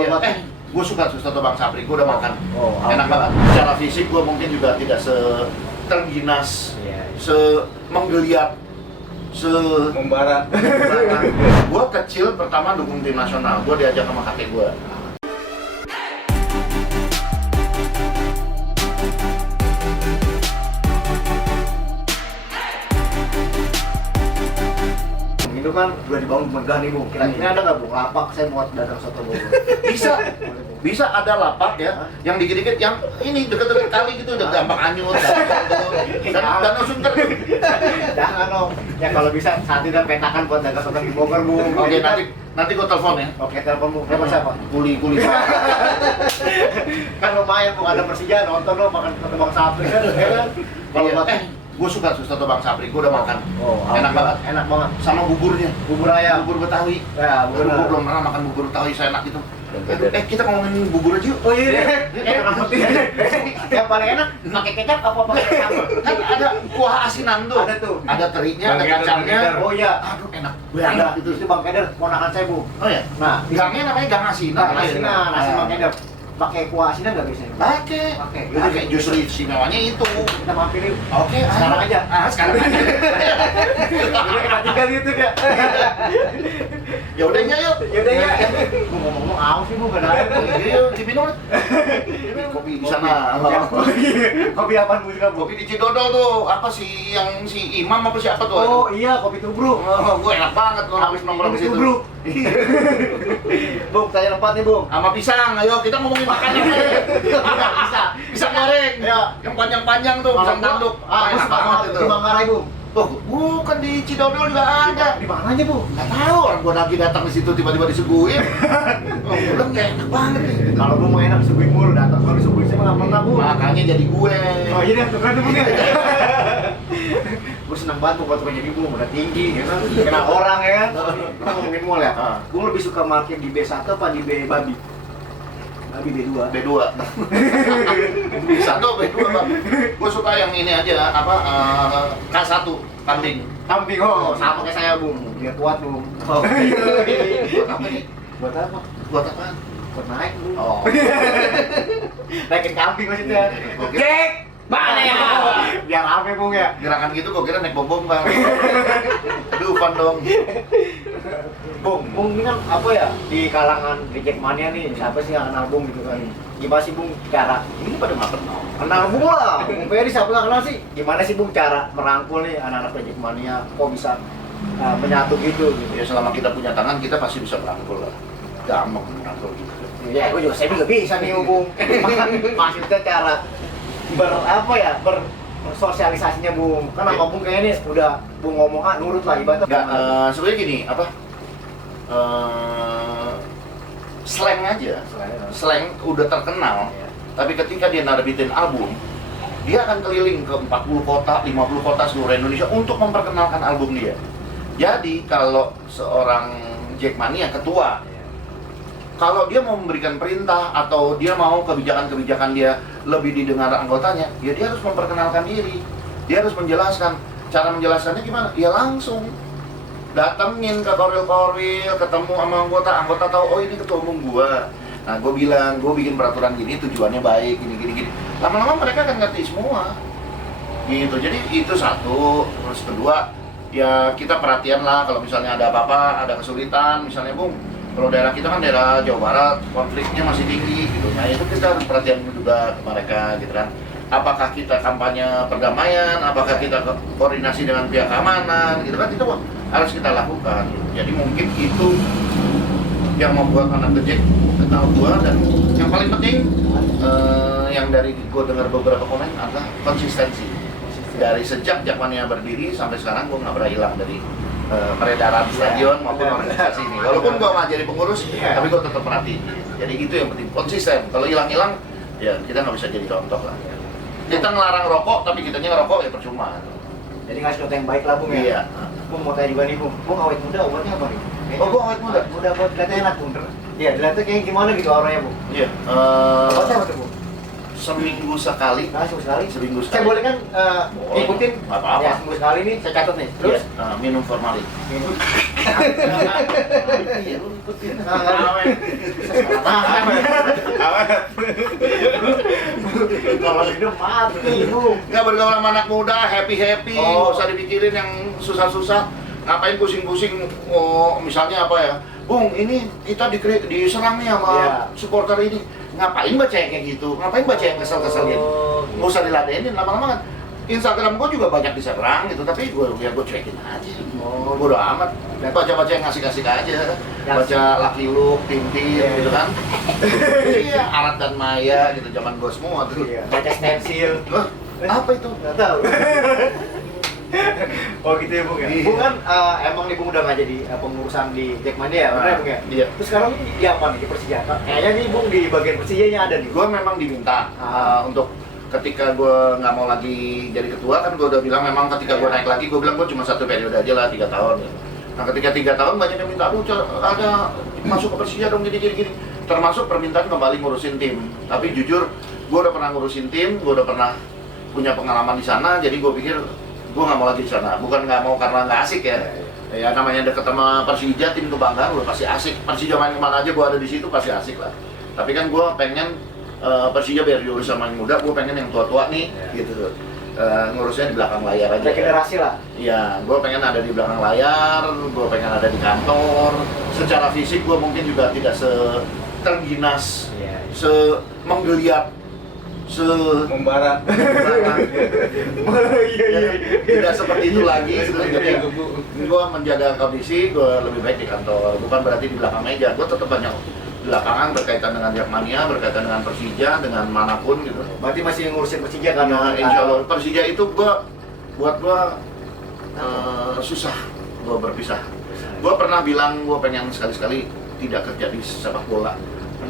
kalau iya. buat Gue suka soto Bang Sapri, gue udah makan. Enak alhamdulillah. banget. Secara fisik gue mungkin juga tidak terginas, Iya. menggeliat, Membara. Gue kecil pertama dukung tim nasional, gue diajak sama kakek gue. Itu kan udah dibangun megah nih Bung. Kira-kira ada nggak Bung lapak saya mau dagang soto Bogor? Bisa ada lapak ya, yang dikit-dikit, yang ini deket-deket kali gitu udah gampang anyut, dan sunter. Jangan dong. Ya kalau bisa saat ini petakan buat dagang soto di Bogor Bung. Oke, nanti gue telepon ya. Oke, telepon Bung. Telepon siapa? Kuli. Kan lumayan Bung, ada Persija nonton lo makan soto Bang Sapri kan, ya kan? Kalau Iya. buat Gue suka soto Bang Sapri, gue udah makan. Enak banget. Enak banget. Sama buburnya, Bubur ayam. bubur Betawi. Ya, Gue benar. belum pernah makan bubur Betawi seenak itu. Kita ngomongin bubur aja yuk. Oh iya. Yang paling enak pakai kecap apa pakai sambal? Kan ada kuah asinan tuh. Ada tuh. Ada terinya, ada Bang Keder, kacangnya. Bang Keder. Oh iya. Aduh, enak Ada. banget itu. Itu Bang Keder, ponakan saya Bu. Oh ya. Nah, Gangnya namanya gang asinan. nasi Bang Keder. Pakai kuah asinan nggak biasanya? Pakai. Justru istimewanya itu. Kita mampir yuk. Oke, Sekarang aja. Sekarang aja. Udah kita tinggal gitu ya. Ya udah yuk. Yaudah ya. Gue ngomong-ngomong aus sih Bu, nggak ada air Bu. Iya, diminum. Kopi di sana. Kopi apaan Bu? Kopi di Cidodol tuh. Apa sih yang si Imam apa siapa tuh? Oh iya, kopi tubruk. Oh, gue enak banget kalau habis nongkrong di situ. Tubruk. Bung, tanya tempat nih Bung. Sama pisang, ayo kita ngomongin makanan. Bisa. Pisang goreng. Iya. Yang panjang-panjang tuh, pisang tanduk. Enak banget itu. Di Manggarai Bung. Oh, bukan di Cidodol juga ada. Di mananya Bung? Nggak tahu, orang gua lagi datang di situ tiba-tiba disuguhin. Oh, gue bilang kayak enak banget nih. Kalau Bung mau enak disuguhin mulu, datang kalau disuguhin saya nggak pernah Bung. Makanya jadi gue. Oh iya, tuh kan Bung ya. Gue seneng banget buat jadi Bung, udah tinggi, ya kan? Kenal orang ya kan? Kita ngomongin mall ya. Bung lebih suka parkir di B1 apa di B Babi? Babi B2. B2. Satu B2 bang. Gue suka yang ini aja K1 kambing. Kambing, oh sama kayak saya Bung, biar kuat Bung. Oh. Buat apa nih? Buat apa? Buat apa? Buat naik Bung. Oh. Naikin kambing maksudnya. Oke. Cek! Mana ya? Biar rame Bung ya. Gerakan gitu gue kira naik bom bang. Aduh fun dong. Bung ini kan apa ya, di kalangan Reject Mania nih, siapa sih yang kenal Bung gitu kan? Gimana sih Bung cara, Ini pada nggak kenal. kenal Bung lah, Bung Ferry siapa nggak kenal sih? Gimana sih Bung cara merangkul nih anak-anak Reject Mania, kok bisa menyatu gitu? Ya selama kita punya tangan kita pasti bisa merangkul lah. Gampang merangkul gitu. Ya, gue juga saya juga bisa nih Bung. Maksudnya cara bersosialisasinya Bung. Kan sama Bung kayaknya nih udah Bung ngomong nurut lah ibaratnya. Nggak, sebenarnya gini, slang aja. Slang udah terkenal, tapi ketika dia nerbitin album, dia akan keliling ke 40 kota, 50 kota seluruh Indonesia untuk memperkenalkan album dia. Jadi kalau seorang Jackmania ketua, kalau dia mau memberikan perintah atau dia mau kebijakan-kebijakan dia lebih didengar anggotanya, ya dia harus memperkenalkan diri. Dia harus menjelaskan. Cara menjelaskannya gimana? Ya langsung datengin ke korwil-korwil, ketemu sama anggota tahu, oh ini ketua umum gua. Nah, gue bilang, gue bikin peraturan gini, tujuannya baik, gini. Lama-lama mereka akan ngerti semua. Gitu, jadi itu satu. Terus kedua, ya kita perhatian lah kalau misalnya ada apa-apa, ada kesulitan, misalnya Bung, kalau daerah kita kan daerah Jawa Barat, konfliknya masih tinggi gitu. Nah itu kita harus perhatian juga ke mereka gitu kan. Apakah kita kampanye perdamaian, apakah kita koordinasi dengan pihak keamanan gitu kan, itu harus kita lakukan. Jadi mungkin itu yang membuat anak Reject kenal gua, dan yang paling penting yang dari gua dengar beberapa komen adalah konsistensi. Dari sejak Jackmania berdiri sampai sekarang gua nggak pernah hilang dari peredaran stadion maupun organisasi ini. Walaupun gua nggak jadi pengurus, tapi gua tetap perhatiin. Jadi itu yang penting, konsisten. Kalau hilang-hilang, ya kita nggak bisa jadi contoh lah. Kita ngelarang rokok, tapi kitanya ngerokok ya percuma. Jadi ngasih contoh yang baik lah Bung ya. Iya. Bung mau tanya juga nih Bung awet muda obatnya apa nih? Oh, gua awet muda? Muda buat dilihatnya enak Bung. Iya, dilihatnya kayak gimana gitu auranya Bung? Iya. Obatnya apa tuh Bung? seminggu sekali. Nah, seminggu sekali. Seminggu sekali. Saya boleh kan ngikutin? Nggak apa-apa. Ya, seminggu sekali nih saya catat nih. Terus Minum formalin. minum. Iya, lu ikutin. Kalau minum mati, Bung. Nggak bergaul sama anak muda, happy-happy, nggak usah dipikirin yang susah-susah. Ngapain pusing-pusing, misalnya apa ya, Bung, ini kita diserang nih sama supporter ini. Ngapain baca yang kayak gitu? Ngapain baca yang kesel-kesel gitu? Nggak usah diladenin, lama-lama kan Instagram gue juga banyak diserang gitu, tapi gue cuekin aja. Bodo amat. Baca-baca yang ngasih-ngasih aja. Baca Lucky Luke, Tintin gitu kan. Iya, Arat dan Maya gitu, zaman gue semua tuh. Baca stensil. Apa itu? Nggak tahu. Oh gitu ya Bung ya? Iya. Bung kan emang nih Bung udah nggak jadi pengurusan di Jackmania, bener ya Bung ya? Iya. Terus sekarang di apa nih, di Persija? Kayaknya nih Bung di bagian Persijanya ada nih. Gue memang diminta untuk ketika gue nggak mau lagi jadi ketua, kan gue udah bilang memang ketika gue naik lagi, gue bilang gue cuma 1 periode aja lah, 3 tahun ya. Nah ketika 3 tahun banyak yang minta, aduh ada masuk ke Persija dong gini. Termasuk permintaan kembali ngurusin tim. Tapi jujur, gue udah pernah ngurusin tim, gue udah pernah punya pengalaman di sana, jadi gue pikir gue nggak mau lagi di sana. Bukan nggak mau karena nggak asik ya. Ya namanya deket sama Persija, tim kebanggaan udah pasti asik. Persija main kemana aja gue ada di situ pasti asik lah. Tapi kan gue pengen Persija biar diurus sama yang muda, gue pengen yang tua-tua nih, gitu. Ngurusnya di belakang layar aja. Regenerasi lah. Iya, gue pengen ada di belakang layar, gue pengen ada di kantor. Secara fisik gue mungkin juga tidak terginas, menggeliat, Membara. tidak seperti itu lagi. Jadi gue menjaga kondisi, gue lebih baik di kantor. Bukan berarti di belakang meja, gue tetap banyak di lapangan berkaitan dengan Jackmania, berkaitan dengan Persija, dengan manapun gitu. Berarti masih ngurusin Persija kan? Nah, insya Allah Persija itu buat gue susah gue berpisah. Gue pernah bilang gue pengen sekali-sekali tidak kerja di sepak bola.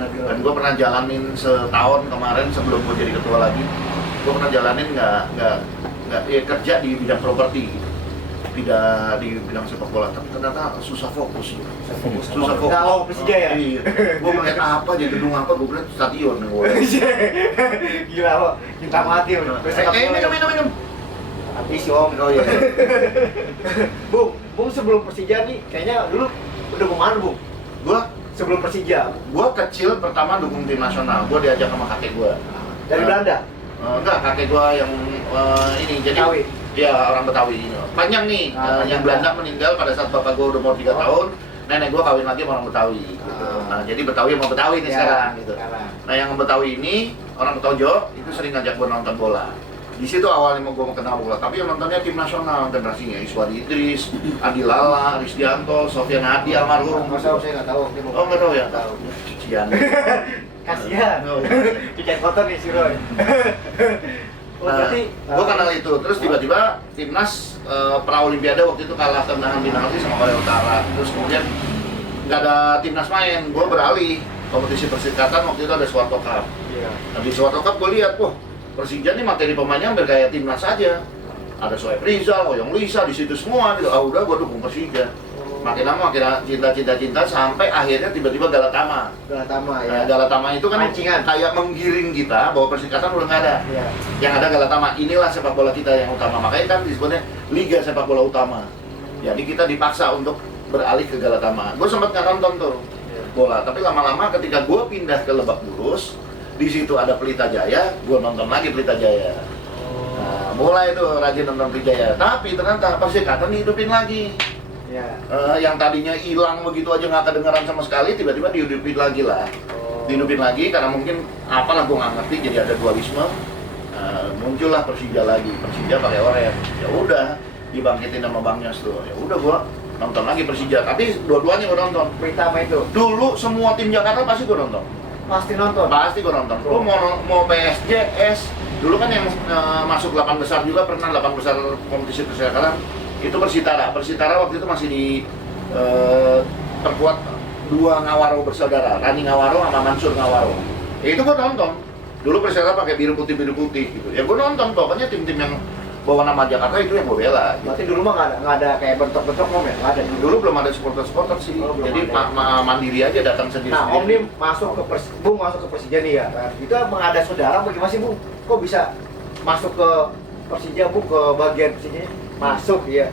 Dan gue pernah jalanin setahun kemarin sebelum gue jadi ketua lagi. Gue pernah jalanin nggak kerja di bidang properti, tidak di bidang sepak bola. Tapi ternyata susah fokus. Susah fokus. Kalau Persija ya? Iya. Gue ngeliat apa aja, gedung apa, gue bilang stadion nih gue. Gila kok, cinta mati. Minum. Habis om. Oh iya. Bung sebelum Persija nih, kayaknya dulu udah kemana Bung? Gue Sebelum Persija? kecil pertama dukung tim nasional. Gue diajak sama kakek gue. Dari Belanda? Enggak, kakek gue yang ini jadi. Betawi? Iya, orang Betawi. Panjang nih, yang Belanda meninggal pada saat bapak gue udah mau 3 tahun. Nenek gue kawin lagi sama orang Betawi. Gitu. Nah, jadi Betawi sama Betawi nih sekarang. Gitu. Nah, yang Betawi ini orang Betojo itu sering ngajak gue nonton bola. Di situ awalnya gue mau kenal bola, tapi yang nontonnya tim nasional generasinya Iswadi Idris, Adi Lala, Risdianto, Sofyan Hadi almarhum. Nggak tahu, saya nggak tahu. Oh nggak tahu ya? Tahu. Cucian. Kasihan. Tiket kotor nih si Roy. Nah, gue kenal itu. Terus tiba-tiba timnas pra Olimpiade waktu itu kalah tendangan penalti sama Korea Utara. Terus kemudian nggak ada timnas main, gue beralih kompetisi persikatan waktu itu ada Suwarto Cup. Nah, di Suwarto Cup gue lihat, wah Persija nih materi pemainnya hampir kayak timnas aja. Ada Soeb Rizal, Oyong Lisa di situ semua gitu. Udah gue dukung Persija. Makin lama makin cinta sampai akhirnya tiba-tiba Galatama. Galatama ya. Nah, Galatama itu kan Mancingan. kayak menggiring kita bahwa persikatan udah nggak ada. Iya. Yang ada Galatama, inilah sepak bola kita yang utama. Makanya kan disebutnya Liga Sepak Bola Utama. Jadi kita dipaksa untuk beralih ke Galatama. Gue sempat nggak nonton tuh bola, tapi lama-lama ketika gue pindah ke Lebak Bulus, di situ ada Pelita Jaya, gue nonton lagi Pelita Jaya. Nah, mulai itu rajin nonton Pelita Jaya. Tapi ternyata Persikatan dihidupin lagi. Ya. Yang tadinya hilang begitu aja nggak kedengeran sama sekali, tiba-tiba dihidupin lagi lah. Dihidupin lagi karena mungkin apalah gue nggak ngerti, jadi ada dualisme. Muncullah Persija lagi, Persija pakai oren. Ya udah, dibangkitin sama Bang Yos tuh. Ya udah gue nonton lagi Persija, tapi dua-duanya gue nonton. Pertama itu. Dulu semua tim Jakarta pasti gue nonton. Pasti nonton. Pasti gue nonton. Lu mau PSJS, dulu kan yang masuk 8 besar juga pernah 8 besar kompetisi persikatan itu Persitara. Persitara waktu itu masih di perkuat 2 Ngawaro bersaudara, Rani Ngawaro sama Mansur Ngawaro. Ya itu gue nonton. Dulu Persitara pakai biru putih gitu. Ya gue nonton, pokoknya tim-tim yang bawa nama Jakarta itu yang gue bela. Gitu. Berarti dulu mah nggak ada kayak bentrok-bentrok Om ya? Nggak ada. Dulu belum ada supporter sih, Oh, belum jadi ada. mandiri aja datang sendiri. Nah, Om nih masuk ke Bung masuk ke Persija nih ya. Kan? Itu emang ada saudara bagaimana sih Bung? Kok bisa masuk ke Persija Bung, ke bagian Persija? Masuk ya.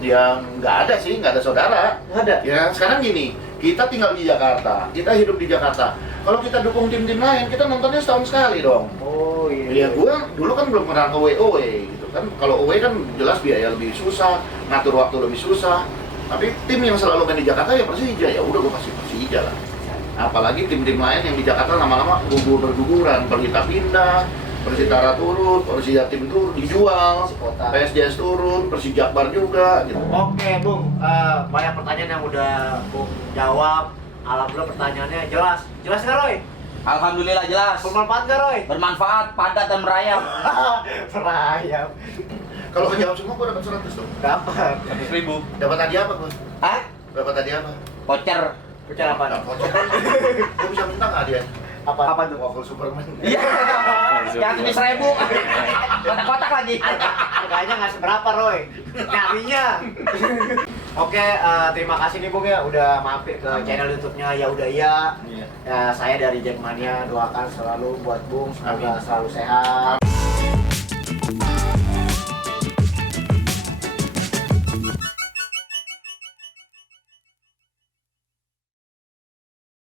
Yang nggak ada sih, nggak ada saudara. Nggak ada. Ya sekarang gini, kita tinggal di Jakarta, kita hidup di Jakarta. Kalau kita dukung tim-tim lain, kita nontonnya setahun sekali dong. Oh iya. Ya gue dulu kan belum pernah ke WOW gitu kan. Kalau OW kan jelas biaya lebih susah, ngatur waktu lebih susah. Tapi tim yang selalu main di Jakarta ya Persija, ya udah gue pasti Persija lah. Apalagi tim-tim lain yang di Jakarta lama-lama berguguran, Pelita pindah, Persitara turun, Persija tim turun, dijual, PSJS turun, Persijakbar juga gitu. Oke Bung, banyak pertanyaan yang udah Bung jawab. Alhamdulillah pertanyaannya jelas. Jelas nggak Roy? Alhamdulillah jelas. Bermanfaat nggak Roy? Bermanfaat, padat dan merayap. Merayap. Kalau kejawab semua gue dapat 100 dong. Dapat. 100.000. Dapat tadi apa gue? Hah? Dapat tadi apa? Voucher. Bicara apa? Nah, voucher. Gue bisa minta nggak dia? Apa tuh? Waffle Superman. Iya. Yang 7.000. Kotak-kotak lagi. Harganya nggak seberapa Roy. Nyarinya. Oke, terima kasih nih Bung ya udah mampir ke channel YouTube-nya Ya Udah Ya. Iya. Ya, saya dari Jackmania doakan selalu buat Bung semoga Amin. selalu sehat.